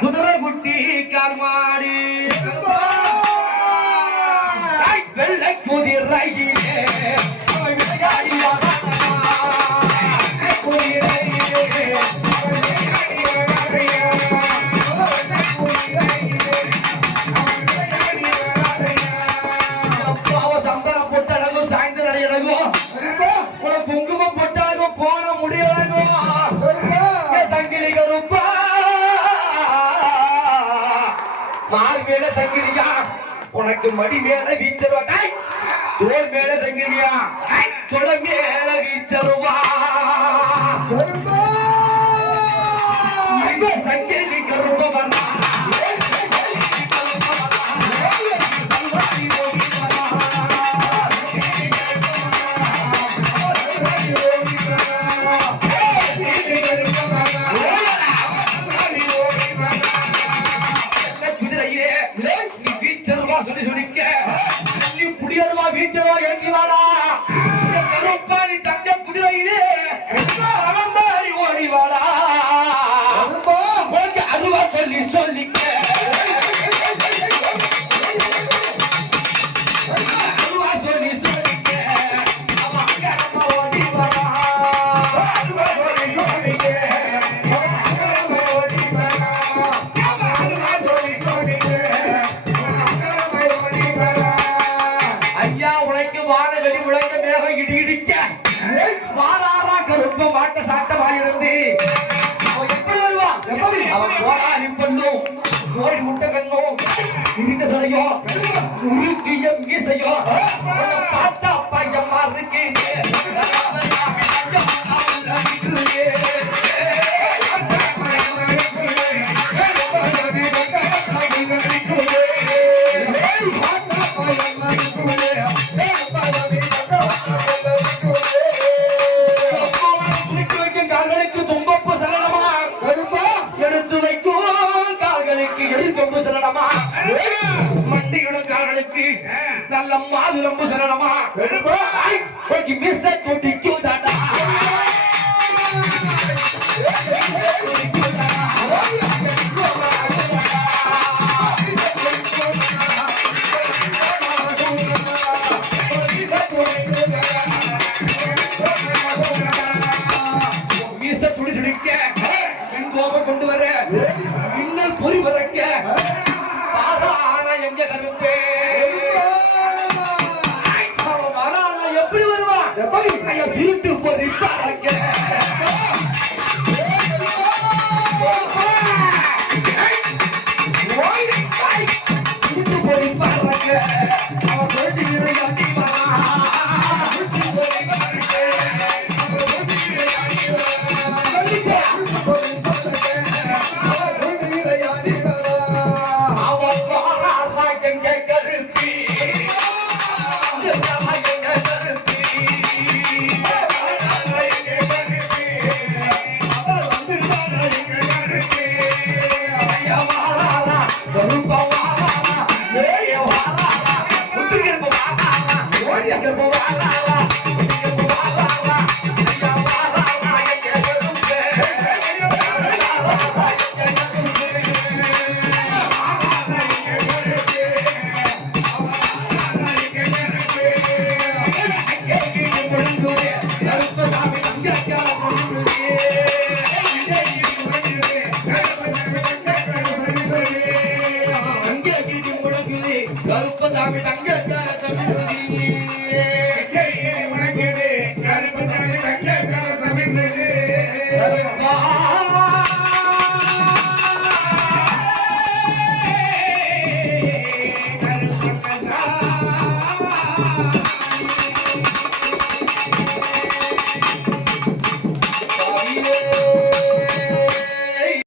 குதிரை குட்டி கார்மாடி வெள்ளை குதிரையிலே சந்தனம் பொட்டழகும் சாய்ந்து நடையழகும் குங்குமம் பொட்டழகும் கோண முடியழகும் சங்கிலி கருப்பா மார் மேல சங்கிலியா உனக்கு மடி மேல வீச்சருவா தோல் மேல சங்கிலியா தொலை மேல வீச்சருவா சங்கிலி கருப்ப வந்தா கருப்பாணி தங்க குதிரையிலே ஓடி வாடா அருவா சொல்லி சொல்லிக்க அருவா சொல்லி சொல்லிக்க ஓடி வாடா அருவா சொல்லி சொல்லிக்க மாட்ட சாட்டமாயிருந்து அவன் எப்படி வருவான் அவன் போடா நிப்பண்ணும் கோழி முட்டை கண்ணும் இருந்த சடையோ உருக்கிய மீசையோ பார்த்தா பையம்மா இருக்கு நல்ல மாது ரொம்ப சரணமா மிஸ் கூட்டிக்குதாடா ஐயா சீட்டு பொறிப்பாங்க சீட்டு பொறிப்பாங்க அவன் சொல்லிட்டு கருப்பசாமி தங்கக்கார தமிழ் உனக்கு கருப்பசாமி தங்கக்கார தமிழ்